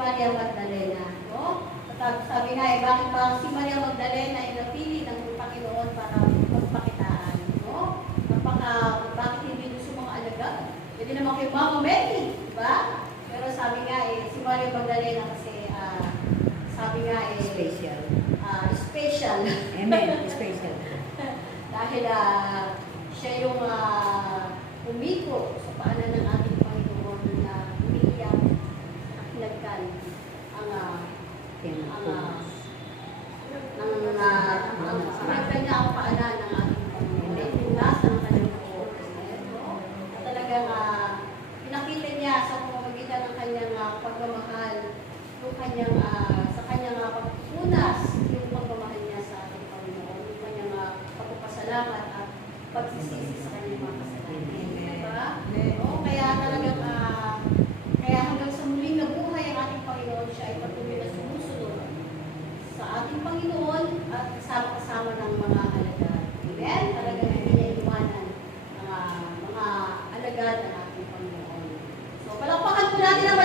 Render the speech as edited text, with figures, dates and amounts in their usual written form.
Maria Magdalena. No? Sabi nga bakit ba si Maria Magdalena ay napili ng Panginoon para magpakitaan? No? Bakit hindi doon sa mga alagad? Pwede naman kay Mama Mary, di ba? Pero sabi nga si Maria Magdalena kasi sabi nga Special. Special. Amen. Special. Dahil siya yung umiko sa paanan ng ating Panginoon na umiiyak at hinagkan hinagkan niya ang paanan ng ating Panginoon. Yung nasa ng kanyang buhok. At talagang pinakita niya sa pamamagitan ng kanyang pagmamahal, yung kanyang sa kanyang pagpupunas, yung pagmamahal niya sa ating Panginoon, yung kanyang pagpapasalamat at pagsisisi sa kanyang mga kasalanan. Diba? Oo, kaya talagang kaya hanggang sa muling nabuhay ang ating Panginoon, siya ay patuloy na sumusunod sa ating Panginoon at kasama-kasama ng mga alagad. Amen? Talagang hindi niya iwanan ang mga alagad ng ating Panginoon. So, palakpakan po natin ang